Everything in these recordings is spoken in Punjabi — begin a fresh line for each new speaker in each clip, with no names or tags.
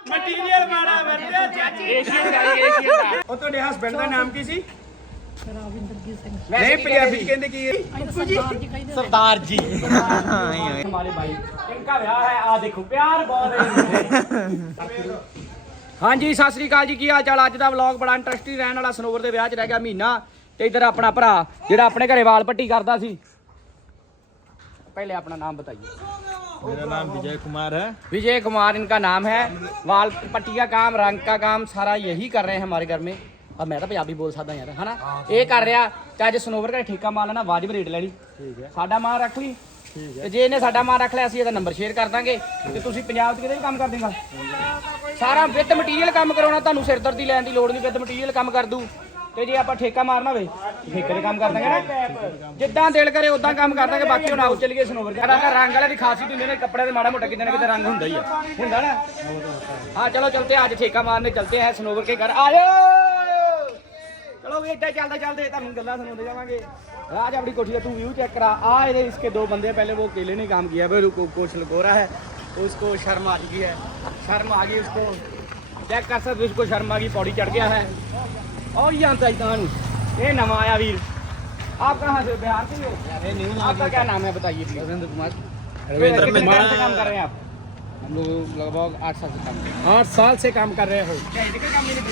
ਮਟੀਰੀਅਲ ਮਾੜਾ ਵਰਤਿਆ
ਏਸ਼ੀਅਨ ਦਾ
ਉਹ ਤੁਹਾਡੇ ਹਸਬੰਡ ਦਾ ਨਾਮ ਕੀ ਸੀ?
ਰਵਿੰਦਰਜੀਤ ਸਿੰਘ
ਨਹੀਂ ਪੰਜਾਬੀ ਚ ਕਹਿੰਦੇ ਕੀ ਹੈ?
सरदार जी कही
सरदार जी हमारे भाई इनका ब्याह है आ देखो प्यार बहुत है ਹਾਂਜੀ ਸਤਿ ਸ੍ਰੀ ਅਕਾਲ ਜੀ ਕੀ ਹਾਲ ਚਾਲ ਅੱਜ ਦਾ ਵਲੌਗ ਬੜਾ ਇੰਟਰਸਟਿੰਗ ਰਹਿਣ ਵਾਲਾ ਸਨੋਵਰ ਦੇ ਵਿਆਹ 'ਚ ਰਹਿ ਗਿਆ ਮਹੀਨਾ ਤੇ ਇਧਰ ਆਪਣਾ ਭਰਾ ਜਿਹੜਾ ਆਪਣੇ ਘਰੇ ਵਾਲ ਪੱਟੀ ਕਰਦਾ ਸੀ पहले अपना नाम बताइए
मेरा नाम विजय कुमार है।
विजय कुमार इनका नाम है वाल पट्टी का काम रंग का काम सारा यही कर रहे हैं हमारे घर में अब मैं तो पंजाबी बोल सकता यार है ना ये कर रहा चाहे सनोवर का ठेका माल है ना वाजिब रेट लेनी साडा माल रख ली ਤੇ ਜੇ ਇਹਨੇ ਸਾਡਾ ਮਾਲ ਰੱਖ ਲਿਆ ਅਸੀਂ ਇਹਦਾ ਨੰਬਰ ਸ਼ੇਅਰ ਕਰ ਦਾਂਗੇ ਤੇ ਤੁਸੀਂ ਪੰਜਾਬ 'ਚ ਕਿਤੇ ਵੀ ਕੰਮ ਕਰ ਦੇਗਾ ਸਾਰਾ ਵਿਦ ਮਟੀਰੀਅਲ ਕੰਮ ਕਰਾਉਣਾ ਤੁਹਾਨੂੰ ਸਿਰਦਰਦੀ ਲੈਣ ਦੀ ਲੋੜ ਨਹੀਂ ਵਿਦ ਮਟੀਰੀਅਲ ਕੰਮ ਕਰ ਦੂ ਤੇ ਜੇ ਆਪਾਂ ਠੇਕਾ ਮਾਰਨਾ ਹੋਵੇ ਠੇਕੇ ਦੇ ਕੰਮ ਕਰ ਦਾਂਗੇ ਨਾ ਜਿੱਦਾਂ ਦਿਲ ਕਰੇ ਉਦਾਂ ਕੰਮ ਕਰ ਦਾਂਗੇ ਬਾਕੀ ਹੁਣ ਆਓ ਚੱਲੀਏ ਸਨੋਵਰ ਦਾ ਰੰਗ ਵਾਲੇ ਦੀ ਖਾਸੀਅਤ ਹੁੰਦੀ ਨੇ ਕੱਪੜੇ ਦੇ ਮਾੜਾ ਮੋਟਾ ਕਿਤੇ ਨਾ ਕਿਤੇ ਰੰਗ ਹੁੰਦਾ ਹੀ ਆ ਹੁੰਦਾ ਨਾ ਹਾਂ ਚਲੋ ਚਲਤੇ ਅੱਜ ਠੇਕਾ ਮਾਰਨੇ ਚਲਤੇ ਹੈ ਸਨੋਵਰ ਕੇ ਘਰ ਆ ਜਾਓ ਚਲੋ ਵੀ ਇੱਦਾਂ ਚੱਲਦੇ ਚੱਲਦੇ ਤੁਹਾਨੂੰ ਗੱਲਾਂ ਸੁਣਾਉਂਦੇ ਜਾਵਾਂਗੇ राज अपनी कोठी का तू व्यू चेक करा आ ये इसके दो बंदे पहले वो अकेले ने काम किया फिर कुछ लगा रहा है उसको शर्म आ गई है शर्म आ गई उसको चेक कर सकते उसको शर्म आ गई पौड़ी चढ़ गया है और यहाँ इतान ये नवा आया वीर आप कहाँ से बिहार से हो आपका क्या नाम है बताइए रविंद्र कुमार से काम कर रहे हैं आप हम लोग लगभग 8 साल से काम कर रहे हैं
8 साल से काम कर रहे हो
क्या इनका काम नहीं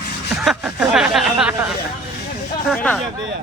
निकला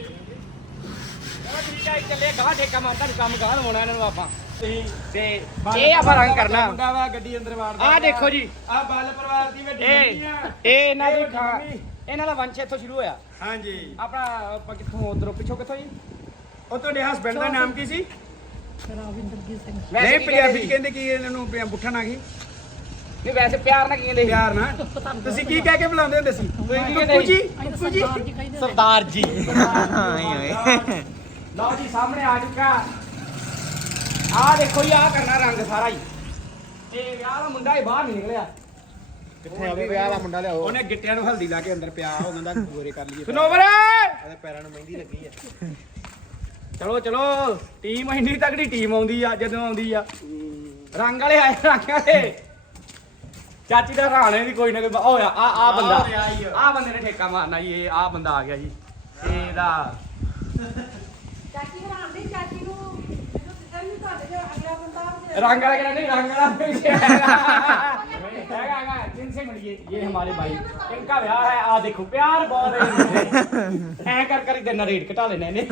ਚੱਲੇ ਗਾਹ ਠੇਕਾ ਮਾਰਦਾ ਕੰਮ ਗਾਹ ਲਵਾਉਣਾ ਇਹਨਾਂ ਨੂੰ ਆਪਾਂ ਤੇ ਇਹ ਆਪਾਂ ਰੰਗ ਕਰਨਾ
ਮੁੰਡਾ ਵਾ ਗੱਡੀ ਅੰਦਰ ਵਾੜਦਾ
ਆਹ ਦੇਖੋ ਜੀ
ਆਹ ਬੱਲ ਪਰਿਵਾਰ ਦੀ ਵੱਡੀ
ਇਹ ਇਹਨਾਂ ਦੀ ਇਹਨਾਂ ਦਾ ਵੰਸ਼ ਇੱਥੋਂ ਸ਼ੁਰੂ ਹੋਇਆ
ਹਾਂਜੀ
ਆਪਣਾ ਆਪਾਂ ਕਿੱਥੋਂ ਉਧਰੋਂ ਪਿੱਛੋਂ ਕਿੱਥੋਂ ਜੀ
ਉਹ ਤੁਹਾਡੇ ਹਸਬੰਡ ਦਾ ਨਾਮ ਕੀ ਸੀ?
रविंदरजीत ਸਿੰਘ
ਨਹੀਂ ਪੰਜਾਬੀ ਚ ਕਹਿੰਦੇ ਕੀ ਇਹਨਾਂ ਨੂੰ ਪੁੱਠਾ ਨਾ ਕੀ
ਨਹੀਂ ਵੈਸੇ ਪਿਆਰ ਨਾਲ ਕੀ ਕਹਿੰਦੇ
ਪਿਆਰ ਨਾਲ ਤੁਸੀਂ ਕੀ ਕਹਿ ਕੇ ਬੁਲਾਉਂਦੇ ਹੁੰਦੇ ਸੀ? ਪੱਪੂ ਜੀ ਪੱਪੂ ਜੀ
सरदार जी कही
सरदार जी ਲਓ ਜੀ ਸਾਹਮਣੇ ਆ ਚੁੱਕਾ ਆਹ ਦੇਖੋ ਜੀ ਆਹ ਕਰਨਾ ਰੰਗ ਸਾਰਾ ਹੀ ਤੇ ਵਿਆਹ ਦਾ ਮੁੰਡਾ ਹੀ ਬਾਹਰ ਨਹੀਂ ਨਿਕਲਿਆ
ਕਿੱਥੇ ਆ ਵੀ ਵਿਆਹ ਦਾ ਮੁੰਡਾ ਲਿਆਓ ਉਹਨੇ ਗਿੱਟਿਆਂ ਨੂੰ ਹਲਦੀ ਲਾ ਕੇ ਅੰਦਰ ਪਿਆ ਉਹਨਾਂ ਦਾ ਗੋਰੇ ਕਰ ਲਈਏ
ਸਨੋਵਰ
ਇਹਦੇ ਪੈਰਾਂ ਨੂੰ ਮਹਿੰਦੀ ਲੱਗੀ ਹੈ
ਚਲੋ ਚਲੋ ਟੀਮ ਇੰਨੀ ਤਕੜੀ ਟੀਮ ਆਉਂਦੀ ਆ ਜਦੋਂ ਆਉਂਦੀ ਆ ਰੰਗ ਵਾਲੇ ਆਏ ਰੰਗ ਵਾਲੇ ਚਾਚੀ ਦਾ ਰਾਣੇ ਵੀ ਕੋਈ ਨਾ ਕੋਈ ਹੋਇਆ ਆ ਬੰਦਾ ਆ ਬੰਦੇ ਨੇ ਠੇਕਾ ਮਾਰਨਾ ਜੀ ਇਹ ਆ ਬੰਦਾ ਆ ਗਿਆ ਜੀ ਇਹਦਾ
ਚਾਚੀ ਹਰਾਮ ਦੀ ਚਾਚੀ ਨੂੰ ਜਦੋਂ ਸਿੱਧਾ ਨਹੀਂ ਤੁਹਾਡੇ ਜੋ ਅਗਲਾ ਬੰਦਾ
रंग वाला कहना नहीं रंग वाला जिनसे मिलिए ये हमारे भाई इनका ब्याह है आ देखो प्यार बहुत है ऐ कर इधर रेट घटा लेने ने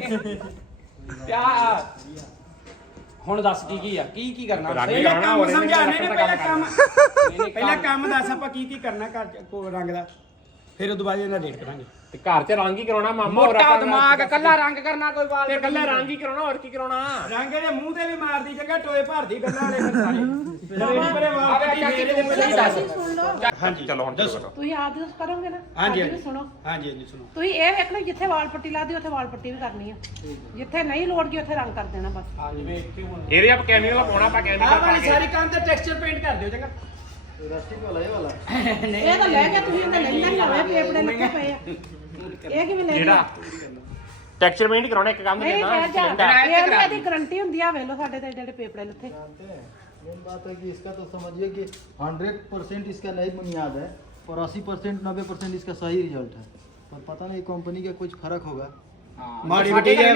प्यार ਹੁਣ ਦੱਸ ਕੀ ਆ ਕੀ ਕਰਨਾ
ਪਹਿਲਾਂ ਕੰਮ ਸਮਝਾਣੇ ਨੇ ਪਹਿਲਾਂ ਕੰਮ ਦੱਸ ਆਪਾਂ ਕੀ ਕਰਨਾ ਘਰ ਕੋ ਰੰਗ ਦਾ ਫਿਰ ਉਦੋਂ ਬਾਅਦ ਇਹਨਾਂ ਰੇਟ ਕਰਾਂਗੇ
ਤੇ ਘਰ 'ਚ ਰੰਗ ਹੀ ਕਰਾਉਣਾ ਮਾਮਾ ਹੋਰ
ਮੋਟਾ ਦਿਮਾਗ ਕੱਲਾ ਰੰਗ ਕਰਨਾ ਕੋਈ ਵਾਲ
ਤੇ ਕੱਲਾ ਰੰਗ ਹੀ ਕਰਾਉਣਾ ਹੋਰ ਕੀ ਕਰਾਉਣਾ
ਰੰਗ ਇਹਦੇ ਮੂੰਹ ਤੇ ਵੀ ਮਾਰਦੀ ਚੰਗਾ ਟੋਏ ਭਰਦੀ ਗੱਲਾਂ ਵਾਲੇ ਫਿਰ ਸਾਰੇ ਰੇੜੀ ਪਰੇ ਵਾਲ ਕੱਟੀ ਦੇ
ਸਹੀ ਦੱਸ
ਸੁਣ ਲਓ
ਹਾਂਜੀ
ਚਲੋ ਹੁਣ
ਦੱਸੋ
ਤੁਸੀਂ ਆਪ ਜੀ ਕਰੋਗੇ ਨਾ
ਹਾਂਜੀ
ਸਾਡੀ ਵੀ ਸੁਣੋ
ਹਾਂਜੀ ਹਾਂਜੀ ਸੁਣੋ
ਤੁਸੀਂ ਇਹ ਵੇਖ ਲਓ ਜਿੱਥੇ ਵਾਲ ਪੱਟੀ ਲਾਦੀ ਉੱਥੇ ਵਾਲ ਪੱਟੀ ਵੀ ਕਰਨੀ ਆ ਜਿੱਥੇ ਨਹੀਂ ਲੋੜ ਗਈ ਉੱਥੇ ਰੰਗ ਕਰ ਦੇਣਾ ਬਸ
ਇਹਦੇ ਆਪ ਕੈਮੀਕਲ ਪਾਉਣਾ ਆਪਾਂ
ਆਹ
ਕੈਮੀਕਲ ਪਾ
ਵਾਲੀ
ਕੇ
ਸਾਰੀ ਕੰਧ ਤੇ ਟੈਕਸਚਰ ਪੇਂਟ ਕਰ ਦਿਓ ਚੰਗਾ
ਇਹ ਤਾਂ ਲੈ ਕੇ ਤੁਸੀਂ ਇਹਨੇ ਲੈਣਾ ਹੀ ਹੋਵੇ ਪੇਪੜੇ ਲੱਗੇ ਪਏ ਆ ਇਹ ਕਿਵੇਂ ਲੈ
ਜਿਹੜਾ ਟੈਕਸਚਰ ਪੇਂਟ ਕਰਾਉਣਾ ਇੱਕ ਕੰਮ
ਨਹੀਂ
ਦੇਣਾ
ਇਹਦੀ ਗਾਰੰਟੀ ਹੁੰਦੀ ਆ ਵੇਖ ਲਓ ਸਾਡੇ ਤੇ ਜਿਹੜੇ ਪੇਪੜੇ ਲੱਥੇ
मेन बात है कि इसका तो समझिए कि 100% इसका नई बुनियाद है और 80% 90% इसका सही रिजल्ट है पर पता नहीं कंपनी का कुछ फर्क होगा
ਮਾੜੀ ਮਟੀਰੀਅਲ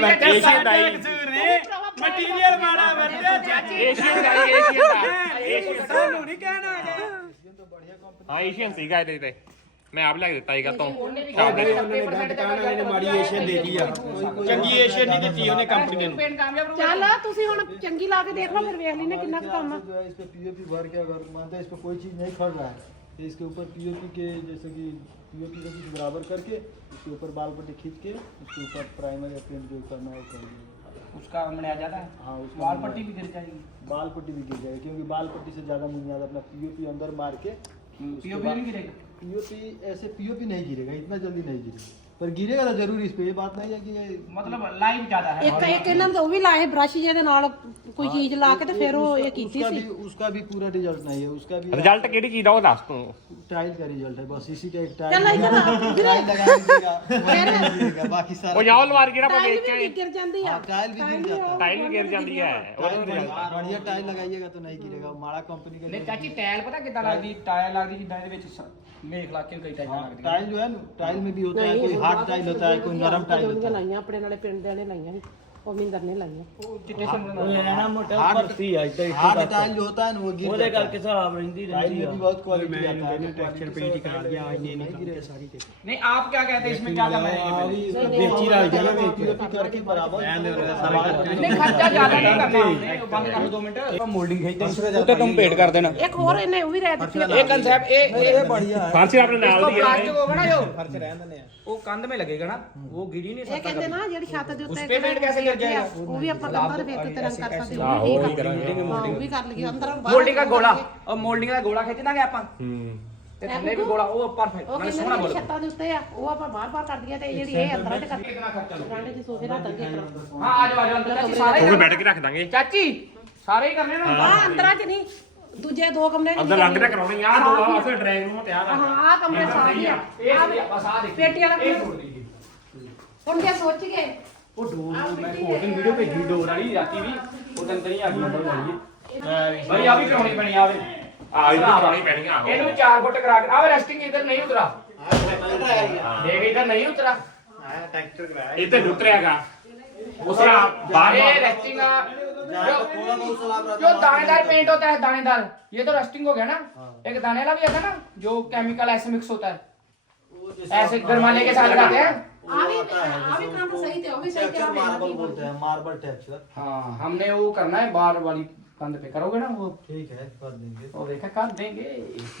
ਮਟੀਰੀਅਲ ਮਾੜਾ ਵਰਤਿਆ
ਏਸ਼ੀਅਨ ਦਾ
ਸਾਨੂੰ ਨਹੀਂ ਕਹਿਣਾ
ਹਾਂ ਏਸ਼ੀਅਨ ਸੀਗਾ ਇਹਦੇ ਤੇ ਮੈਂ ਆਪ ਲੈ ਕੇ ਦਿੱਤਾ ਸੀਗਾ ਤੋਂ
ਮਾੜੀ ਏਸ਼ੀਅਨ ਦੇਤੀ ਆ ਚੰਗੀ ਏਸ਼ੀਅਨ ਨਹੀਂ ਦਿੱਤੀ ਉਹਨੇ ਕੰਪਨੀ ਨੂੰ
ਚੱਲ ਤੁਸੀਂ ਹੁਣ ਚੰਗੀ ਲਾ ਕੇ ਦੇਖ ਲਓ ਫਿਰ ਵੇਖ ਲੈਨੇ ਕਿੰਨਾ ਕੁ ਕੰਮ ਆ
जो है इस पे पीओपी भर के अगर मानते हैं इस पे कोई चीज़ नहीं खड़ रहा है तो इसके ऊपर पीओपी के जैसे कि पीओपी का कुछ बराबर करके उसके ऊपर बाल पट्टी खींच के उसके ऊपर प्राइमर या पेंट जो करना है वो कर लीजिए
उसका मनाया जाता है
हाँ उसमें
वाल पट्टी भी गिर जाएगी
बाल पट्टी भी गिर जाएगी क्योंकि बाल पट्टी से ज़्यादा बुनियाद अपना पीओपी अंदर मार के
पीओपी नहीं गिरेगा
पीओपी ऐसे पीओपी नहीं गिरेगा इतना जल्दी नहीं गिरेगा पर गिरेगा तो जरूर इस पे, ये बात नहीं है कि ये
ਮਤਲਬ ਲਾਈਵ ਜ਼ਿਆਦਾ ਹੈ
ਇੱਕ ਇਹਨਾਂ ਨੇ ਉਹ ਵੀ ਲਾਏ ਬ੍ਰਸ਼ ਜਿਹਦੇ ਨਾਲ ਕੋਈ ਚੀਜ਼ ਲਾ ਕੇ ਤੇ ਫਿਰ ਉਹ ਇਹ ਕੀਤੀ ਸੀ
उसका भी पूरा रिजल्ट नहीं है, उसका भी
ਰਿਜ਼ਲਟ ਕਿਹੜੀ ਚੀਜ਼ ਦਾ ਉਹ ਦੱਸ ਤੂੰ।
टाइल का रिजल्ट है, बस इसी का एक
ਚੱਲ
टाइल
ਇਧਰ
टाइल लगा दीजिएगा, बाकी
ਉਹ
सारा
ਜਾਓ ਲਵਾਰ ਜਿਹੜਾ ਆਪਾਂ
ਟਾਈਲ
ਵੇਖ
ਵੀ
ਕੇ
ਗਿਰ ਜਾਂਦੀ ਆ
टाइल भी गिर जाता है।
ਟਾਈਲ ਵੀ ਗਿਰ ਜਾਂਦੀ ਹੈ ਉਹਦਾ ਰਿਜ਼ਲਟ।
बढ़िया टाइल लगाइएगा तो नहीं गिरेगा, माड़ा कंपनी का
ਨਹੀਂ ਚਾਚੀ ਟਾਇਲ ਪਤਾ ਕਿੱਦਾਂ ਲੱਗਦੀ ਟਾਇਲ ਲੱਗਦੀ ਜਿੱਦਾਂ ਇਹਦੇ ਵਿੱਚ ਮੇਖ ਲਾ ਕੇ ਕਈ ਟਾਈਲਾਂ ਲੱਗਦੀਆਂ
टाइल जो है ना, टाइल में भी होता है, कोई हार्ड टाइल होता है, कोई नरम टाइल होता है।
ਲਾਈਆਂ ਆਪਣੇ ਨਾਲੇ ਪਿੰਡ ਦੇ ਨੇ ਲਾਈਆਂ ਸੀ ਉਹ ਮਿੰਦਰ ਨੇ ਲਾਈਆਂ
ਚਿੱਟੇ ਸੰਗਲ
हार्ड टाइल जो होता है ना वो गिर
ਉਹਦੇ
जाता है।
ਕਰਕੇ ਹਿਸਾਬ ਰਹਿੰਦੀ
टाइल में भी बहुत क्वालिटी आता है,
ਟੈਕਸਚਰ ਪੇਂਟ ਹੀ ਕਰਾ ਲਿਆ ਇੰਨੇ ਨਹੀਂ गिरे सारी के
नहीं आप क्या कहते हैं इसमें क्या करना है
ਵਿੱਚ ਹੀ ਰਲ ਜਾਣਾ ਵਿੱਚ
पीओपी करके बराबर
नहीं खर्चा ज्यादा नहीं करना हमने बंद करो 2 मिनट
ਮੋਲਡਿੰਗ ਖਿੱਚਦੇ ਉੱਤੇ ਤੁਮ ਪੇਟ ਕਰ ਦੇਣਾ
ਇੱਕ ਹੋਰ ਇਹਨੇ ਉਹ ਵੀ ਰਹਿ ਦਿੱਤੀ ਆ।
ये कंसेप्ट ये
बढ़िया है।
ਫਾਂਸੀ ਆਪਣੇ ਨਾਲ
इसको
ਦੀ ਹੈ
प्लास्टिक होगा ना जो
ਫਰਸ਼ ਰਹਿਣ ਦਿੰਦੇ ਆ
वो कंध में लगेगा ना वो गिर ही नहीं
ਇਹ
सकता
ਕਹਿੰਦੇ
कभी।
ਨਾ ਜਿਹੜੀ ਛੱਤ ਦੇ ਉੱਤੇ
उस पे पेंट कैसे गिर जाएगा
ਉਹ ਵੀ ਆਪਾਂ ਕੰਧਾਂ ਦੇ ਵੇਖ ਕੇ ਰੰਗ ਕਰ ਸਕਦੇ ਹਾਂ ਉਹ ਵੀ ਠੀਕ ਆ ਉਹ ਵੀ ਕਰ ਲਈਏ ਅੰਦਰ ਬਾਹਰ
मोल्डिंग का गोला और मोल्डिंग का गोला खींच देंगे अपन
ਹੂੰ
ਤੇ ਥੱਲੇ ਵੀ ਗੋਲਾ ਉਹ ਪਰਫੈਕਟ
ਉਹ
ਮੈਂ
ਕਹਿੰਦੇ
ਸੋਹਣਾ
ਨੇ
ਬੋਲ
ਛੱਤਾਂ ਦੇ ਉੱਤੇ ਆ ਉਹ ਆਪਾਂ ਬਾਹਰ ਕਰ ਦਈਏ ਤੇ ਜਿਹੜੀ ਇਹ ਅੰਦਰਾਂ 'ਚ ਕਰ
ਕਿੰਨਾ ਖਰਚਾ ਲੱਗਦਾ
ਬਰਾਂਡੇ 'ਚ ਸੋਫੇ ਰੱਖ ਦਾਂਗੇ ਇੱਕ
ਹਾਂ ਆ ਜਾਓ ਅੰਦਰ ਚਾਚੀ ਸਾਰੇ
ਉਹ ਬੈਠ ਕੇ ਰੱਖ ਦਾਂਗੇ।
ਚਾਚੀ ਸਾਰੇ ਹੀ ਕਰਨੇ ਨਾ
ਆ ਅੰਦਰਾਂ 'ਚ ਨਹੀਂ ਦੂਜੇ 2 ਕਮਰੇ 'ਚ
ਅੰਦਰ ਰੰਗ ਤੇ ਕਰਾਉਣੀ ਆ ਦੋ ਆ ਫਿਰ ਡਰਾਇੰਗ ਰੂਮ ਤਿਆਰ ਆ।
ਹਾਂ ਆ ਕਮਰੇ ਸਾਰੇ ਆ
ਇਹ ਸਹੀ ਆ, ਬਸ ਆ ਦੇਖ
ਪੇਟੀ ਵਾਲਾ
ਇਹ
ਕਮਰਾ।
ਛੋੜ ਦੇਈਏ
ਹੁਣ ਜੇ ਸੋਚ ਗਏ
ਉਹ ਡੋਰ ਨੂੰ ਮੈਂ ਹੋਰ ਦਿਨ ਵੀਡੀਓ ਭੇਜੀ ਡੋਰ ਵਾਲੀ ਰਾਤੀ ਵੀ ਉਹ ਦਿਨ ਤੇ ਨਹੀਂ ਆ ਗਈ ਅੰਦਰ ਵਾਲੀ ਭਾਈ ਆ ਵੀ ਕਰਾਉਣੀ ਪੈਣੀ ਆਵੇ
ਆ ਇਹ ਕਰਾਉਣੀ ਪੈਣੀ ਆ ਉਹ।
ਇਹਨੂੰ 4 ਫੁੱਟ ਕਰਾ ਕੇ ਆਵੇ ਰੈਸਟਿੰਗ ਇਧਰ ਨਹੀਂ ਉਤਰਾ ਦੇਖ ਇਧਰ ਨਹੀਂ ਉਤਰਾ
ਇਹ ਤੇ ਉਤਰਿਆਗਾ उसे बार
ये
बार
रेस्टिंग
थोड़ा बहुत सलाब रहता
जो
है।
दानेदार पेंट होता है दानेदार ये तो रेस्टिंग हो गया ना एक दाने वाला भी आता है ना जो केमिकल ऐसे मिक्स होता है ऐसे गरमाने के साथ लगाते हैं
ਆ ਵੀ ਕੰਮ ਸਹੀ ਤੇ ਉਹ ਵੀ ਸਹੀ ਤੇ ਆ
मार्बल बोलते हैं, मार्बल टेक्सचर।
हाँ हमने वो करना है बार वाली कंध पे करोगे ना वो
ठीक है, कर देंगे।
वो देखा कर देंगे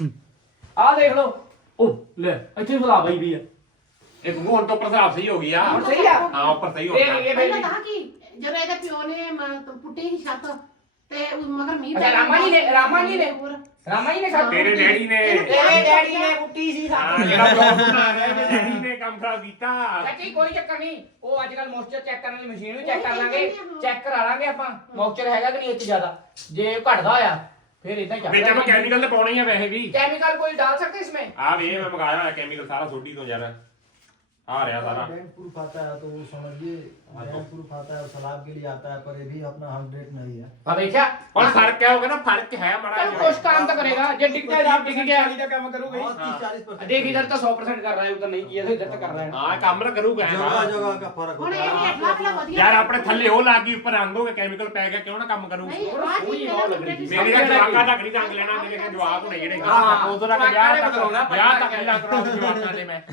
आ देख लो ओ ले अच्छे फला भाई भी है
एक वो तो प्रसाद सही हो गया।
ਹੁਣ ਸਹੀ ਆ
हां ऊपर सही हो
देख
गया।
ये
ਪਹਿਲਾਂ
भाई
ਤਾਂ ਕੀ ਜਦੋਂ ਇਹਦੇ ਪਿਓ ਨੇ ਪੁੱਟੀ ਸੀ ਛੱਤ ਤੇ ਮਗਰ ਮੀਂਹ
ਅੱਛਾ, ਰਾਮਾ ਜੀ ਨੇ ਰਾਮਾ ਜੀ ਨੇ ਸਾਥ
तेरे डैडी ने
ਤੇਰੇ ਡੈਡੀ ਨੇ ਪੁੱਟੀ ਸੀ
हां
ਸਾਥ
जेड़ा ब्लॉग बना रहा है डैडी ने काम खराब कीता।
ਚਾਚੀ ਕੋਈ ਚੱਕਰ ਨਹੀਂ ਉਹ ਅੱਜ ਕੱਲ ਮੋਇਸਚਰ ਚੈੱਕ ਕਰਨ ਵਾਲੀ ਮਸ਼ੀਨ ਵੀ ਚੈੱਕ ਕਰ ਲਾਂਗੇ ਚੈੱਕ ਕਰਾ ਲਾਂਗੇ ਆਪਾਂ ਮੋਇਸਚਰ ਹੈਗਾ ਕਿ ਨਹੀਂ ਇੱਥੇ ਜ਼ਿਆਦਾ ਜੇ ਘਟਦਾ ਹੋਇਆ ਫਿਰ ਇਦਾਂ ਹੀ ਚੱਲ
ਵਿੱਚ ਆਪਾਂ ਕੈਮੀਕਲ ਤੇ ਪਾਉਣਾ ਹੀ ਆ ਵੈਸੇ ਵੀ।
केमिकल कोई डाल सकते हैं इसमें
ਆ ਵੇ ਮੈਂ ਮੰਗਾਇਆ ਹੋਇਆ ਕੈਮੀਕਲ ਸਾਰਾ ਸੋਡੀ ਤੋਂ ਯਾਰ आ रहा सारा।
बैंक प्रूफ आता है तो वो समझिए, बैंक प्रूफ आता है, सलाब के लिए आता है, पर ये भी अपना 100 नहीं है।
अब देखा
और फर्क क्या होगा ना, फर्क है बड़ा
चल कुछ काम तो करेगा जे दिखता है आप दिख गया
ਦਾ ਕੰਮ ਕਰੂਗਾ
बहुत 30-40%
देख इधर तो 100% कर रहा है उधर नहीं किया तो इधर तो कर रहा है
हां काम ना करूंगा
जगह जगह का फर्क
ਹੁਣ
होता
ਇਹ
है।
ਹੇਠਲਾ ਵਾਲਾ ਵਧੀਆ
यार अपने थल्ले हो लागी ऊपर रंग होगा केमिकल पै गया क्यों ना काम करूं।
ਨਹੀਂ ਆਹ ਚੀਜ਼ ਮੇਰਾ ਕਮਰੇ 'ਚ
मेरे का जवाका तक नहीं रंग लेना, मेरे का जवाक होने जेड़े वो तो रंग ब्याह तक नहीं करा जवाका दे मैं।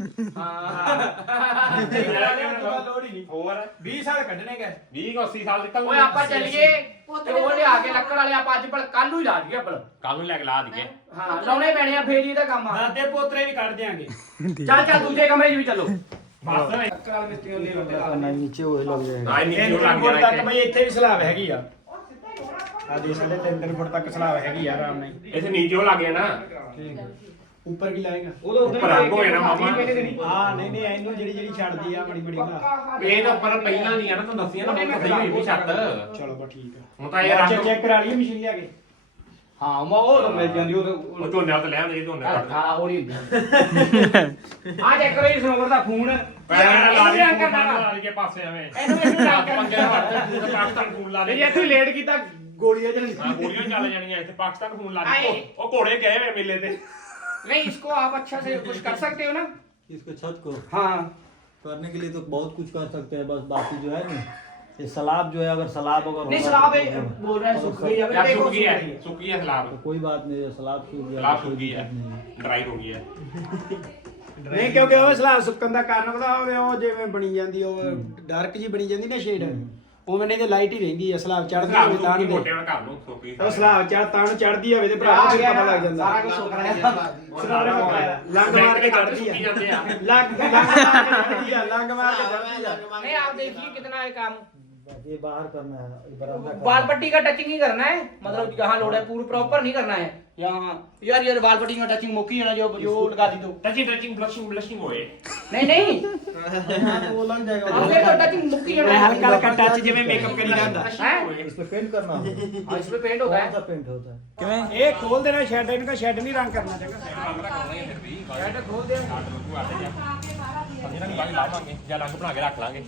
हां
ਲੋੜ ਹੀ ਨਹੀਂ
और
20 ਸਾਲ ਕੱਢਣੇ ਗਏ
20 80 साल निकल
ओए आपा चलिए ਤੇ ਉਹ ਲਿਆ ਕੇ ਲੱਕੜ ਵਾਲੇ ਆਪਾਂ ਅੱਜ ਪਰ ਕੱਲ ਨੂੰ ਹੀ ਲਾ ਦਈਏ ਆਪਲ
ਕੱਲ ਨੂੰ ਲੈ ਕੇ ਲਾ ਦਈਏ।
ਹਾਂ ਲਾਉਣੇ ਪੈਣੇ ਆ ਫੇਰ ਹੀ ਇਹਦਾ ਕੰਮ ਆ
ਦਾਦੇ ਪੋਤਰੇ ਵੀ ਕੱਢ ਦਿਆਂਗੇ
ਚੱਲ ਚੱਲ ਦੂਜੇ ਕਮਰੇ 'ਚ ਵੀ ਚੱਲੋ
ਬਸ
ਲੱਕੜ वाले मिस्त्री ले लो
नहीं, नीचे वही लग जाएगा।
ਨਾ ਨਹੀਂ
ਤਿੰਨ
ਉਹ ਲੱਗ
ਫੁੱਟ ਤੱਕ
ਗਿਆ
ਬਈ ਇੱਥੇ ਵੀ ਸਲਾਬ ਹੈਗੀ ਆ ਆ ਦੇ ਸਾਡੇ 3 ਫੁੱਟ ਤੱਕ ਸਲਾਬ ਹੈਗੀ ਆ ਆਰਾਮ ਨਾਲ
ਇਥੇ ਨੀਚੇ ਉਹ ਲੱਗ ਗਿਆ ਨਾ।
ਉੱਪਰ ਕੀ ਲਾਏਗਾ
ਉਧਰ
ਰੰਗ ਹੋਇਆ ਨਾ ਮਾਮਾ।
ਹਾਂ ਨਹੀਂ ਨਹੀਂ ਇਹਨੂੰ ਜਿਹੜੀ ਜਿਹੜੀ ਛੱਡਦੀ ਆ ਬੜੀ ਬੜੀ ਬਣਾ
ਇਹ ਤਾਂ ਉੱਪਰ ਪਹਿਲਾਂ ਨਹੀਂ ਆ ਨਾ, ਤੁਹਾਨੂੰ ਦੱਸਿਆ ਨਾ ਹੁਣ ਤਾਂ ਸਹੀ ਹੋਈ ਵੀ ਛੱਤ।
ਚਲੋ ਬਾ ਠੀਕ ਆ
ਹੁਣ ਤਾਂ ਇਹ ਰੰਗ
ਚੈੱਕ ਕਰਾ ਲਈਏ ਮਸ਼ੀਨ ਲਿਆ ਕੇ
ਹਾਂ ਮੈਂ ਉਹ ਤਾਂ ਮਿਲ ਜਾਂਦੀ ਉਹ
ਉਹ ਧੋਨੇ ਵਾਲ ਤੇ ਲੈ ਆਉਂਦੇ ਜੀ ਧੋਨੇ ਵਾਲ।
ਹਾਂ ਉਹ ਨਹੀਂ ਆ ਚੈੱਕ ਕਰੋ ਇਸ ਨੰਬਰ ਦਾ ਫੋਨ
ਪੈਰਾਂ ਨਾਲ ਲਾ
ਇਹਨੂੰ
ਦੀ
ਕਰਨਾ
ਲਾ ਕੇ ਪਾਸੇ ਐਵੇਂ
ਇਹਨੂੰ
ਰੱਬ ਪੰਗੇ ਨਾਲ ਵੜਦੇ ਤੂੰ ਤਾਂ ਪਾਕਿਸਤਾਨ ਫੋਨ ਲਾ ਦੇ।
ਜੇ ਇੱਥੇ ਲੇਟ ਕੀਤਾ ਗੋਲੀਆਂ ਚੱਲਣੀ
ਹਾਂ ਗੋਲੀਆਂ ਚੱਲ ਜਾਣੀਆਂ ਇੱਥੇ ਪਾਕਿਸਤਾਨ ਫੋਨ ਲਾ
ਆਏ।
ਦੇ। ਉਹ ਘੋੜੇ ਗਏ ਵੇ ਮੇਲੇ ਤੇ।
नहीं इसको आप अच्छा से कुछ कर सकते हो ना
इसको छत को
हाँ
करने के लिए तो बहुत कुछ कर सकते हैं, बस बाकी जो है ना ये सलाब जो है, अगर सलाब अगर
नहीं
होगा
सलाब
तो
है बोल रहे हैं सूख गई है
यार
देखो
सूख गई है,
सूख गई है।
सूख गई है सलाब।
तो कोई बात नहीं है, सलाब सूख गया
सलाब
तो
सूख
कोई
गई है,
दिक्कत नहीं है।
ड्राई हो गई है।
ਨਹੀਂ ਕਿਉਂਕਿ ਉਹ ਸਲਾਬ ਸੁੱਕਣ ਦਾ ਕਾਰਨ ਪਤਾ ਹੋਵੇ ਉਹ ਜਿਵੇਂ ਬਣੀ ਜਾਂਦੀ ਉਹ ਡਾਰਕ ਜੀ ਬਣੀ ਜਾਂਦੀ ਨਾ ਸ਼ੇਡ ਉਵੇਂ ਨਹੀਂ ਤੇ ਲਾਈਟ ਹੀ ਰਹਿੰਦੀ ਆ ਸਲਾਬ ਚੜਦੀ ਹੋਵੇ ਤਾਂ
ਸਲਾਬ
ਨਹੀਂ
ਮੋਟੇ ਨਾਲ ਕਰ ਲਓ ਸੁੱਕ ਗਈ।
ਉਹ ਸਲਾਬ ਚੜ ਤਾਂ ਨੂੰ ਚੜਦੀ ਹੋਵੇ ਤੇ ਭਰਾ ਫਿਰ ਪਤਾ ਲੱਗ ਜਾਂਦਾ
सारा कुछ सूख रहा है
ਲੰਗ ਮਾਰ ਕੇ ਚੜਦੀ ਆ
ਜਾਂਦੇ ਆ।
ਲੰਗ ਮਾਰ ਕੇ ਚੜਦੀ ਆ ਲੰਗ ਮਾਰ ਕੇ ਚੜਦੀ ਆ
नहीं आप देखिए कितना है काम
ये बाहर करना है, ये बरामदा करना
बाल पट्टी का टचिंग ही करना है, मतलब जहाँ लोड है पूरा प्रॉपर नहीं करना है यहाँ। यार यार बाल पट्टी में टचिंग मुक्की है ना, जो लगा दी तो
टचिंग ब्लशिंग होए
नहीं नहीं
है। तो वो लग जाएगा।
अब फिर तो टचिंग मुक्की है ना,
ਹਲਕਾ ਹਲਕਾ ਟੱਚ ਜਿਵੇਂ ਮੇਕਅਪ ਕਰੀਦਾ ਹੁੰਦਾ
हैं?
इस पे पेंट करना होगा।
हाँ, इसमें पेंट होता
कौन
है।
सा पेंट होता है?
ਕਿਵੇਂ ਇਹ ਖੋਲ ਦੇਣਾ ਸ਼ੈਡ, ਇਨਕਾ ਸ਼ੈਡ ਨਹੀਂ ਰੰਗ ਕਰਨਾ ਚਾਹੀਦਾ।
शर्ट खोल दे।
ਲਾਵਾਂਗੇ ਜਾਂ ਰੰਗ ਬਣਾ ਕੇ ਰੱਖ ਲਾਂਗੇ।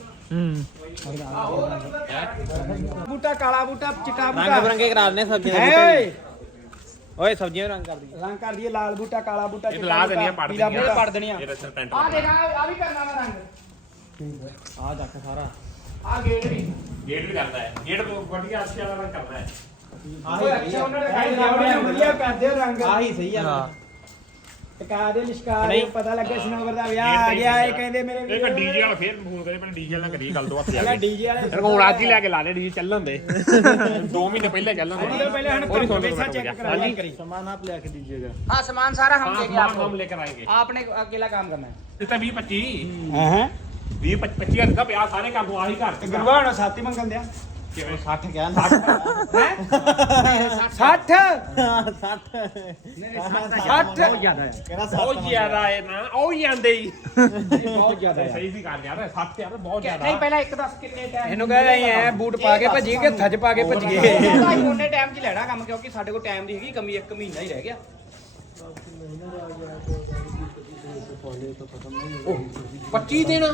ਬੂਟਾ ਕਾਲਾ ਬੂਟਾ ਚਿੱਟਾ ਬੂਟਾ
ਰੰਗ ਬਰੰਗੇ ਕਰਾ ਦਿੰਦੇ ਸਬਜ਼ੀਆਂ ਦੇ
ਹੈ
ਬੂਟੇ। ਓਏ ਸਬਜ਼ੀਆਂ ਵੀ ਰੰਗ ਕਰ ਦਈਏ।
ਰੰਗ ਕਰ ਦਈਏ, ਲਾਲ ਬੂਟਾ ਕਾਲਾ ਬੂਟਾ
ਇਹ ਲਾ ਦੇਣੀਆਂ, ਪੜ
ਪੀਲਾ
ਦੇਣੀਆਂ।
ਬੂਟਾ ਪੜ ਦੇਣੀਆਂ।
ਇਹ ਰਸਲ ਪੈਂਟ
आ देखा आ भी करना है रंग,
ਆਹ ਚੱਕ ਸਾਰਾ
आ गेट भी
ਗੇਟ ਵੀ ਕਰਦਾ ਹੈ, ਗੇਟ ਵਧੀਆ ਅੱਛੇ ਵਾਲਾ ਰੰਗ ਕਰਦਾ ਹੈ।
कोई अच्छा ओनर
ਇਹ ਲਿਆਉਣੇ ਵਧੀਆ ਕਰਦੇ ਹੋ ਰੰਗ।
ਆਹੀ ਸਹੀ ਆ।
ਟਕਾ ਦੇ ਲਿਸ਼ਕਾ ਦੇ, ਪਤਾ ਲੱਗੇ ਸਨੋਵਰ ਦਾ ਵਿਆਹ ਆ ਗਿਆ। ਇਹ ਕਹਿੰਦੇ ਮੇਰੇ
ਇੱਕ ਡੀਜੇ ਵਾਲਾ ਫੇਰ ਫੋਨ ਕਰੇ, ਪਹਿਲਾਂ ਡੀਜੇ ਵਾਲਾ ਕਰੀ ਗੱਲ ਦੋ ਹੱਥ
ਪਹਿਲਾਂ ਡੀਜੇ ਵਾਲੇ
ਫਿਰ ਹੁਣ ਅੱਜ ਹੀ ਲੈ ਕੇ ਲਾ ਲੈ ਡੀਜੇ ਚੱਲਣ ਦੇ 2 ਮਹੀਨੇ ਪਹਿਲੇ ਚੱਲਣ ਦੇ।
ਉਹਦੇ ਪਹਿਲੇ ਹੁਣ
ਉਹਦੀ
ਘਰ
ਸੁਣ
ਵੇਸਾ ਚੈੱਕ ਕਰਾ ਲਿਆ ਕਰੀ।
सामान आप ले आके दीजिएगा।
हाँ सामान सारा हम देंगे
हम
आपको,
लेकर आएंगे।
आपने अकेला काम करना है।
ਇਹ ਤਾਂ 20-25
ਹਾਂ ਹਾਂ
20-25 ਹਜ਼ਾਰ ਦਾ ਪਿਆ ਸਾਰੇ ਕੰਮ ਆਹੀ ਘਰ
ਤੇ ਗੁਰੂਆ ਹੁਣ ਸਾਥੀ ਮੰਗਣ ਦਿਆ
ਕਿਵੇਂ
60 ਕਿਹਾ ਨਾ
60
60
ਬਹੁਤ ਜ਼ਿਆਦਾ ਹੈ,
ਬਹੁਤ ਜ਼ਿਆਦਾ ਹੈ ਨਾ, ਉਹ ਹੀ ਆਂਦੇ ਹੀ
ਬਹੁਤ ਜ਼ਿਆਦਾ ਹੈ।
ਸਹੀ ਸੀ ਗੱਲ ਯਾਰ, 60 ਯਾਰ ਬਹੁਤ ਜ਼ਿਆਦਾ।
नहीं पहले एक दस कितने टाइम
ਇਹਨੂੰ ਕਹਿੰਦੇ ਅਸੀਂ ਐ ਬੂਟ ਪਾ ਕੇ ਭੱਜੀ ਕਿ ਹੱਥਾਂ 'ਚ ਪਾ ਕੇ ਭੱਜੀਏ।
ਉਹਨੇ ਟਾਈਮ 'ਚ ਹੀ ਲੈਣਾ ਕੰਮ, ਕਿਉਂਕਿ ਸਾਡੇ ਕੋਲ ਟਾਈਮ ਦੀ ਹੈਗੀ ਕਮੀ, 1 ਮਹੀਨਾ ਹੀ ਰਹਿ ਗਿਆ।
पहले तो खत्म नहीं होगा।
25 ਦਿਨ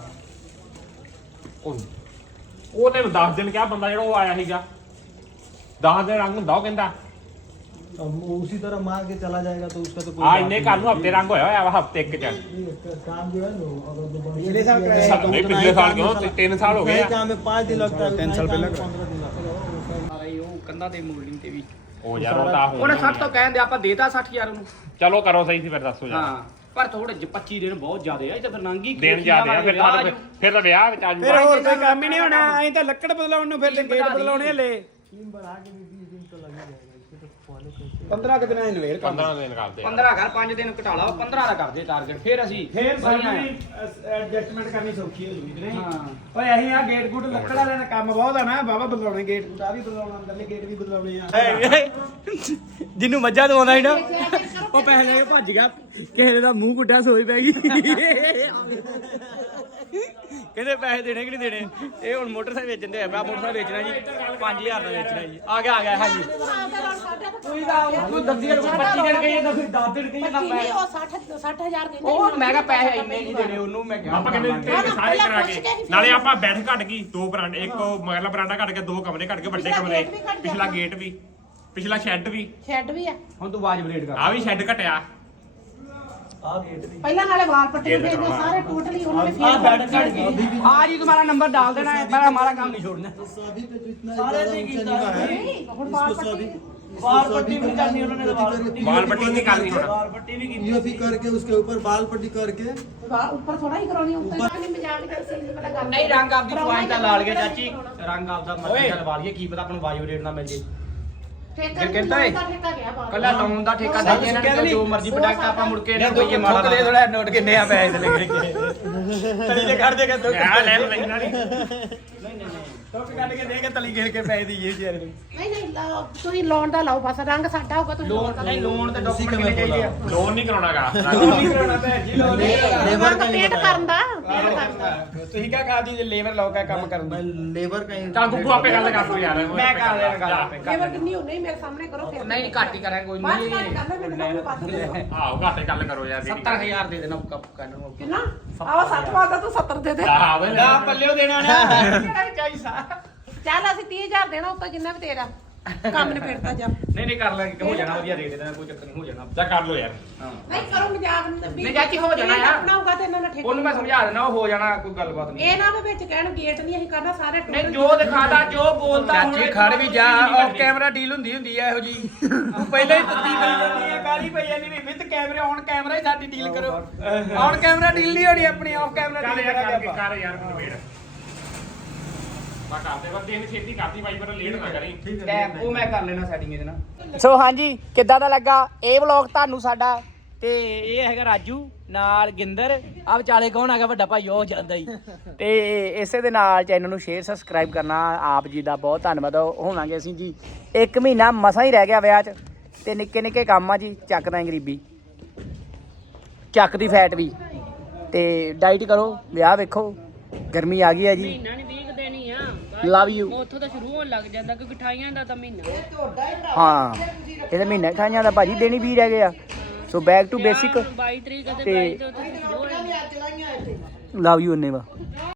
ਉਹਨੇ 10 ਦਿਨ ਕਿਹਾ ਬੰਦਾ ਜਿਹੜਾ ਉਹ ਆਇਆ ਸੀਗਾ, 10 ਦਿਨ ਰੰਗ ਹੁੰਦਾ ਉਹ ਕਹਿੰਦਾ।
अब वो उसी तरह मार के चला जाएगा तो उसका तो कोई
ਆ
बात
ਇੰਨੇ
नहीं।
ਘਰ ਨੂੰ ਹਫਤੇ ਰੰਗ होया होया वा, हफ्ते एक च।
ये काम जो है ना, अगर जो बढ़िया
पिछले साल
किया
कराया
जाए
था,
तो
नहीं,
उतना
पिछले
ही
साल
काम
क्यों?
में
3 साल हो गए।
उतना ही काम में 5 दिन लगता है,
3
उतना
साल
ही काम
पहले
में 15 दिन लगता है।
ਸਾਰਾ ਹੀ ਉਹ ਕੰਧਾਂ ਤੇ ਮੋਲਡਿੰਗ ਤੇ ਵੀ
ਉਹ ਯਾਰ ਉਹ ਤਾਂ
ਉਹਨੇ 60 ਤੋਂ ਕਹਿੰਦੇ ਆਪਾਂ ਦੇਤਾ 60000 ਉਹਨੂੰ।
ਚਲੋ ਕਰੋ ਸਹੀ ਸੀ ਫਿਰ ਦੱਸੋ ਯਾਰ।
ਹਾਂ ਪਰ ਥੋੜੇ 25 ਦਿਨ ਬਹੁਤ ਜ਼ਿਆਦੇ ਆ, ਇਹ ਤਾਂ ਫਿਰ ਨੰਗੀ
ਦਿਨ ਜ਼ਿਆਦੇ ਆ ਫਿਰ ਤਾਂ, ਫਿਰ ਤਾਂ ਵਿਆਹ ਵਿੱਚ ਆ
ਫਿਰ
ਜੂਗਾ।
ਹੋਰ ਕੋਈ ਕੰਮ ਹੀ ਨਹੀਂ ਹੋਣਾ, ਅਸੀਂ ਤਾਂ ਲੱਕੜ ਬਦਲਾਉਣ ਨੂੰ ਫਿਰਦੇ, ਗੇਟ ਬਦਲਾਉਣੇ ਹਲੇ
टीम बढ़ा के भी 20 दिन तो लग ही जाएगा। इसके तो पहले कैसे
15 ਕਿ ਦਿਨਾਂ ਦੀ ਨਵੇੜ ਕੰਮ।
15 ਦਿਨ ਕਰਦੇ ਆ।
15 ਘਰ 5 ਦਿਨ ਘਟਾ ਲਾ, 15 ਦਾ ਕਰਦੇ ਟਾਰਗੇਟ, ਫਿਰ ਅਸੀਂ
ਫੇਰ
ਵਧੀਆ
ਸਾਡੀ
ਆ।
ਐਡਜਸਟਮੈਂਟ ਕਰਨੀ ਸੌਖੀ ਹੋ ਜੂਗੀ ਨਹੀਂ।
ਹਾਂ।
ਓਏ ਅਸੀਂ ਆ ਗੇਟ ਗੁੱਟ ਲੱਕੜ ਵਾਲਿਆਂ ਦਾ ਕੰਮ ਬਹੁਤ ਆ ਨਾ ਬਾਬਾ, ਬਦਲਾਉਣੇ ਗੇਟ ਗੁੱਟ ਆ ਵੀ ਬਦਲਾਉਣਾ, ਅੰਦਰਲੇ ਗੇਟ ਵੀ ਬਦਲਾਉਣੇ ਆ। ਜਿਹਨੂੰ ਮੱਝਾਂ ਦਵਾਉਂਦਾ ਸੀ ਨਾ ਉਹ ਪੈਸੇ ਲੈ ਕੇ ਭੱਜ ਗਿਆ, ਕਿਸੇ ਦਾ ਮੂੰਹ ਕੁੱਟਿਆ ਸੋਈ ਪੈ ਗਈ। ਕਹਿੰਦੇ ਪੈਸੇ ਦੇਣੇ ਕਿ ਨਹੀਂ ਦੇਣੇ। ਇਹ ਹੁਣ ਮੋਟਰਸਾਈਕਲ ਵੇਚਣ ਦੇ ਆ, ਮੋਟਰਸਾਈਕਲ ਵੇਚਣਾ ਜੀ 5000 ਦਾ ਵੇਚਣਾ ਜੀ। ਆ ਗਿਆ ਹਾਂਜੀ। ਕੋਈ ਦਾ ਕੋਈ 10 ਦਿਨ 25 ਦਿਨ ਕਹੀਏ ਤਾਂ ਫਿਰ 10 ਦਿਨ ਕਹੀਏ ਨਾ
ਨਹੀਂ ਉਹ 60,000 ਕਹਿੰਦੇ
ਉਹ ਮੈਂ ਕਿਹਾ ਪੈਸੇ ਇੰਨੇ ਨਹੀਂ ਦੇਣੇ ਉਹਨੂੰ, ਮੈਂ ਕਿਹਾ
ਆਪਾਂ ਕਹਿੰਦੇ ਤੇ ਸਾਰੇ ਕਰਾ ਕੇ ਨਾਲੇ ਆਪਾਂ ਬੈਠ ਘਟ ਗਈ 2 ਬਰਾਂਡੇ, ਇੱਕ ਉਹ ਮਗਰਲਾ ਬਰਾਂਡਾ ਘਟ ਗਿਆ, 2 ਕਮਰੇ ਘਟ ਗਏ, ਵੱਡੇ ਕਮਰੇ, ਪਿਛਲਾ ਗੇਟ ਵੀ, ਪਿਛਲਾ ਸ਼ੈੱਡ ਵੀ,
ਸ਼ੈੱਡ ਵੀ ਆ।
ਹੁਣ ਤੂੰ ਆਵਾਜ਼ ਬਲੇਡ ਕਰ।
ਆ ਵੀ ਸ਼ੈੱਡ ਘਟਿਆ।
आ गेट भी
ਪਹਿਲਾਂ ਨਾਲੇ ਵਾਲ ਪੱਟੀ ਦੇ ਸਾਰੇ ਟੋਟਲੀ ਉਹਨਾਂ ਨੇ
हाँ बैठ कर गई। आज ही तुम्हारा नंबर डाल देना है, पर हमारा काम नहीं छोड़ना।
तो सभी पे जो इतना ज्यादा ऊंचा निगाह है,
ਹੁਣ ਵਾਲ
इसको
ਪੱਟੀ
सभी
बाल पट्टी भी करनी उन्होंने,
बाल पट्टी नहीं करनी होना।
बाल पट्टी भी की।
ये भी करके उसके ऊपर बाल पट्टी करके
ਉੱਪਰ ਥੋੜਾ ਹੀ ਕਰਾਉਣੀ, ਉੱਤੇ ਨਹੀਂ ਮਜ਼ਾਕ ਕਰ ਸੀ ਪਤਾ ਕਰ
नहीं रंग आपकी पॉइंट का लाल गया चाची, रंग आपका मर्जी का लगा लिए, की पता अपन वायु रेट ना मिल जे।
ਠੇਕਾ
ਕਹਿੰਦਾ ਏ।
ਠੇਕਾ ਗਿਆ ਬਾਲ
कल्ला लोन ਦਾ ਠੇਕਾ ਦੇ ਕੇ ਇਹਨਾਂ ਨੂੰ ਜੋ ਮਰਜ਼ੀ ਪ੍ਰੋਡਕਟ ਆਪਾਂ ਮੁੜ ਕੇ ਰੁਪਈਏ ਮਾਰ
ਦੇ ਥੋੜਾ ਨੋਟ ਕਿੰਨੇ ਆ ਪੈਸੇ ਤੇ ਲੱਗੇ ਤਲੀ ਤੇ ਕੱਢ ਦੇ ਕੇ ਦੁੱਖ
ਮੈਂ ਲੈ ਲਈ ਨਾਲ ਹੀ।
ਦੁੱਖ ਕੱਢ ਕੇ ਦੇ ਕੇ ਤਲੀ ਘੇਰ ਕੇ ਪੈਸੇ ਦੀਏ ਵਿਚਾਰੇ ਨੂੰ।
ਨਹੀਂ ਲਾਓ, ਤੁਸੀਂ ਲੋਨ ਦਾ ਲਾਓ, ਬਸ ਰੰਗ ਸਾਡਾ ਹੋਊਗਾ, ਤੁਸੀਂ
ਲੋਨ ਨਹੀਂ, ਲੋਨ ਤੇ ਡਾਕੂਮੈਂਟ ਕਿੰਨੇ ਚਾਹੀਦੇ ਆ?
ਲੋਨ ਨਹੀਂ ਕਰਾਉਣਾਗਾ।
ਨਹੀਂ ਕਰਾਉਣਾ ਭੈਣ ਜੀ, ਲੋਨ ਨਹੀਂ ਕਰਾਉਣਾ।
ਲੇਬਰ ਦਾ ਪੇਂਟ ਕਰਨ ਦਾ ਪੇਂਟ ਕਰਨ ਦਾ।
ਤੁਸੀਂ ਕਿਆ ਕਹਦੀ ਜੇ ਲੇਬਰ ਲੋਕਾਂ ਕੰਮ ਕਰੂੰਗਾ।
लेबर का ही
ਚੱਲ ਗੁੱਗੂ ਆਪੇ ਗੱਲ ਕਰ ਤੂੰ ਯਾਰ।
ਮੈਂ ਕਰ ਲੈਣਾ ਗੱਲ ਆਪੇ ਕਰ
ਲੇਬਰ ਕਿੰਨੀ ਹੋਣੀ ਮੇਰੇ ਸਾਹਮਣੇ ਕਰੋ ਫਿਰ।
ਨਹੀਂ ਘੱਟ ਹੀ ਕਰਾਂਗੇ ਕੋਈ
ਬਾਅਦ
ਨਹੀਂ।
ਚ ਗੱਲ ਕਰ ਲੈ, ਮੈਨੂੰ ਤਾਂ ਪਤਾ ਨਹੀਂ।
ਆਹੋ ਘਾਟੇ ਗੱਲ ਕਰੋ ਯਾਰ।
70000 ਦੇ ਦੇਣਾ ਕੱਪ ਕਰਨ ਨੂੰ।
ਕਿੰਨਾ ਆਵਾ 60 ਵਾਦਾ ਤੂੰ 70 ਦੇ ਦੇ।
ਆਹ ਵੇ
ਆ ਪੱਲਿਓ ਦੇਣਾ ਨਾ।
ਕਿਹੜਾ ਚਾਹੀਦਾ?
ਚੱਲ ਅਸੀਂ 30,000 ਦੇਣਾ, ਉੱਤੋਂ ਜਿੰਨਾ ਵੀ ਤੇਰਾ ਕੰਮ ਨਿਬੇੜਤਾ ਜਾ।
ਨਹੀਂ ਨਹੀਂ ਕਰ ਲਾਂਗੇ, ਹੋ ਜਾਣਾ ਵਧੀਆ ਰੇਟ ਦੇਣਾ, ਕੋਈ ਚੱਕਰ ਨਹੀਂ, ਹੋ ਜਾਣਾ।
ਜਾ ਕਰ ਲੋ ਯਾਰ।
ਨਹੀਂ ਕਰੋ ਮਜ਼ਾਕ
ਨਹੀਂ ਚਾਚੀ, ਹੋ ਜਾਣਾ ਆ।
ਬਣਾਊਗਾ ਤੇ ਇਹਨਾਂ ਨੇ ਠੇਕਾ।
ਉਹਨੂੰ ਮੈਂ ਸਮਝਾ ਦੇਣਾ, ਉਹ ਹੋ ਜਾਣਾ, ਕੋਈ ਗੱਲਬਾਤ ਨਹੀਂ।
ਇਹ ਨਾ ਵੀ ਵਿੱਚ ਕਹਿਣ ਗੇਟ ਨਹੀਂ ਅਸੀਂ ਕਰਨਾ, ਸਾਰੇ
ਨਹੀਂ
total
ਜੋ ਦਿਖਾਦਾ, ਜੋ ਬੋਲਦਾ
ਚਾਚੀ ਖੜ ਵੀ ਜਾ, ਆਫ ਕੈਮਰਾ ਡੀਲ ਹੁੰਦੀ ਆ ਇਹੋ ਜੀ। ਤੂੰ ਪਹਿਲਾਂ ਹੀ ਤੱਤੀ ਪਈ ਜਾਂਦੀ ਆ, ਕਾਲੀ ਪਈ ਜਾਂਦੀ ਵੀ ਵਿਦ ਕੈਮਰੇ ਔਨ ਕੈਮਰਾ ਹੀ ਸਾਡੀ ਡੀਲ ਕਰੋ। ਔਨ ਕੈਮਰਾ ਡੀਲ ਨਹੀਂ ਹੋਣੀ ਆਪਣੀ, ਆਫ ਕੈਮਰਾ
ਚੱਲ
ਡੀਲ
ਯਾਰ
ਕਰਾਂਗੇ
ਕਰ
ਆਪਾਂ।
ਯਾਰ ਮੈਨੂੰ ਵੇੜ। ਮੈਂ ਕਰਦੇ ਬੰਦੇ ਇਹਨੇ ਛੇਤੀ ਕਰਤੀ ਬਾਈ, ਪਰ ਲੇਟ ਨਾ ਕਰੀ।
ਉਹ ਮੈਂ ਕਰ ਲੈਣਾ ਸੈਟਿੰਗ ਇਹਦੇ ਨਾਲ। ਸੋ ਹਾਂਜੀ, ਕਿੱਦਾਂ ਦਾ ਲੱਗਾ ਇਹ ਵਲੌਗ ਤੁਹਾਨੂੰ ਸਾਡਾ? ਤੇ ਇਹ ਹੈਗਾ ਰਾਜੂ, ਨਾਲ ਗਿੰਦਰ ਆ ਵਿਚਾਲੇ ਕੌਣ ਆ ਗਿਆ ਵੱਡਾ ਭਾਈ ਉਹ ਜਾਂਦਾ ਹੀ ਤੇ ਇਸੇ ਦੇ ਨਾਲ ਚੈਨਲ ਨੂੰ ਸ਼ੇਅਰ ਸਬਸਕ੍ਰਾਈਬ ਕਰਨਾ ਆਪ ਜੀ ਦਾ ਬਹੁਤ ਧੰਨਵਾਦ ਹੋਵਾਂਗੇ ਅਸੀਂ ਜੀ 1 ਮਹੀਨਾ ਮਸਾਂ ਹੀ ਰਹਿ ਗਿਆ ਵਿਆਹ 'ਚ ਤੇ ਨਿੱਕੇ ਨਿੱਕੇ ਕੰਮ ਆ ਜੀ ਚੱਕਦਾ ਗਰੀਬੀ ਚੱਕ ਦੀ ਫੈਟ ਵੀ ਤੇ ਡਾਈਟ ਕਰੋ ਵਿਆਹ ਵੇਖੋ ਗਰਮੀ ਆ ਗਈ ਹੈ ਜੀ
ਮਹੀਨਾ ਨਹੀਂ 20 ਦਿਨ ਹੀ ਆ
ਲਵ ਯੂ
ਉੱਥੋਂ ਤਾਂ ਸ਼ੁਰੂ ਹੋਣ ਲੱਗ ਜਾਂਦਾ ਕਿਉਂਕਿ 28 ਦਾ ਤਾਂ ਮਹੀਨਾ
ਹਾਂ ਇਹਦੇ ਮਹੀਨੇ ਖਾਈਆਂ ਦਾ ਭਾਜੀ ਦੇਣੀ ਵੀ ਰਹਿ ਗਏ ਆ ਸੋ ਬੈਕ ਟੂ ਬੇਸਿਕ
22 ਤਰੀਕ ਅਤੇ 22 ਤੋਂ ਉੱਥੇ ਸ਼ੁਰੂ ਹੋ ਜਾਂਦਾ
ਲਵ ਯੂ ਅੰਨੇ ਵਾ